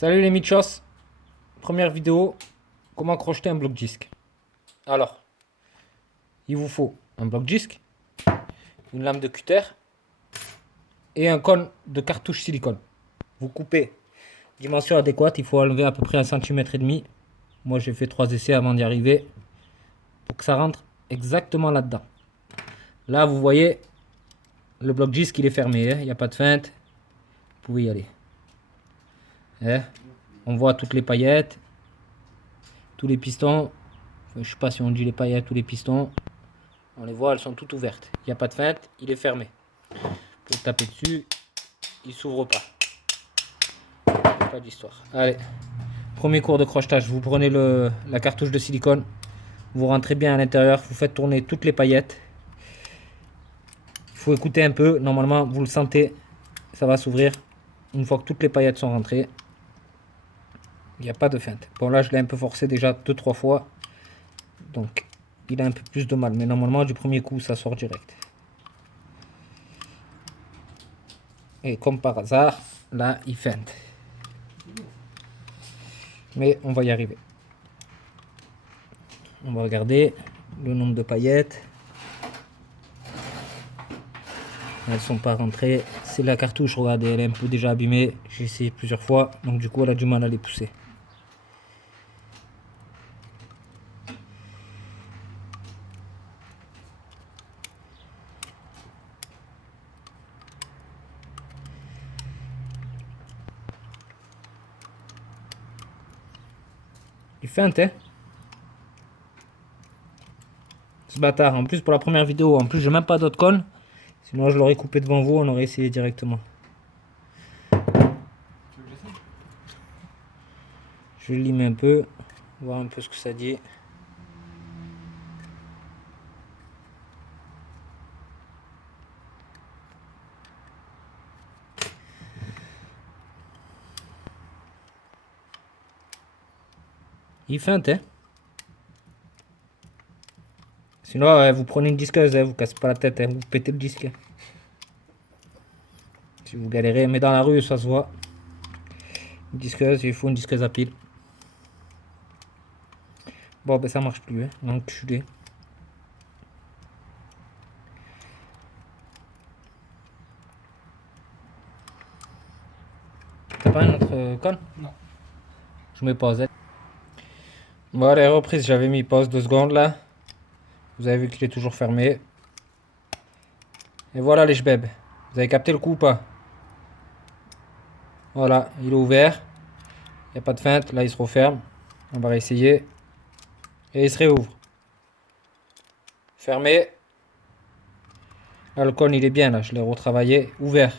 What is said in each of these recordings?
Salut les Michos, première vidéo, comment crocheter un bloc disque. Alors, il vous faut un bloc disque, une lame de cutter et un cône de cartouche silicone. Vous coupez, dimension adéquate, il faut enlever à peu près 1,5 cm. Moi j'ai fait 3 essais avant d'y arriver pour que ça rentre exactement là-dedans. Là vous voyez, le bloc disque il est fermé, il n'y a pas de feinte, vous pouvez y aller. On voit toutes les paillettes, tous les pistons. Je sais pas si on dit les paillettes ou les pistons. On les voit, elles sont toutes ouvertes. Il n'y a pas de feinte, il est fermé. Vous taper dessus, il s'ouvre pas. Pas d'histoire. Allez, premier cours de crochetage. Vous prenez la cartouche de silicone, vous rentrez bien à l'intérieur, vous faites tourner toutes les paillettes. Il faut écouter un peu. Normalement, vous le sentez, ça va s'ouvrir. Une fois que toutes les paillettes sont rentrées, il n'y a pas de feinte. Bon, là, je l'ai un peu forcé déjà 2-3 fois. Donc, il a un peu plus de mal. Mais normalement, du premier coup, ça sort direct. Et comme par hasard, là, il feinte. Mais on va y arriver. On va regarder le nombre de paillettes. Elles sont pas rentrées. C'est la cartouche, regardez, elle est un peu déjà abîmée. J'ai essayé plusieurs fois, donc du coup, elle a du mal à les pousser. Il feinte, hein? Ce bâtard. En plus, pour la première vidéo, en plus, j'ai même pas d'autre cône. Sinon, je l'aurais coupé devant vous, on aurait essayé directement. Je vais le limer un peu, voir un peu ce que ça dit. Il feinte, hein? Sinon, vous prenez une disqueuse, vous cassez pas la tête, vous pétez le disque. Si vous galérez, mais dans la rue, ça se voit. Une disqueuse, il faut une disqueuse à pile. Bon, ben ça marche plus, hein. L'enculé. T'as pas un autre cône? Non. Je mets pause. Bon, allez, reprise, j'avais mis pause 2 secondes là. Vous avez vu qu'il est toujours fermé. Et voilà les jbeb. Vous avez capté le coup ou pas? Voilà, il est ouvert. Il n'y a pas de feinte. Là, il se referme. On va réessayer. Et il se réouvre. Fermé. Là, le cône, il est bien. Là, je l'ai retravaillé. Ouvert.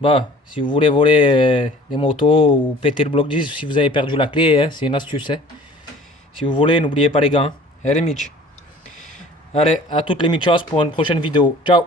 Bah, si vous voulez voler des motos ou péter le bloc 10, si vous avez perdu la clé, hein, c'est une astuce. Hein. Si vous voulez, n'oubliez pas les gants. Allez, Mitch. Allez, à toutes les Mitchos pour une prochaine vidéo. Ciao.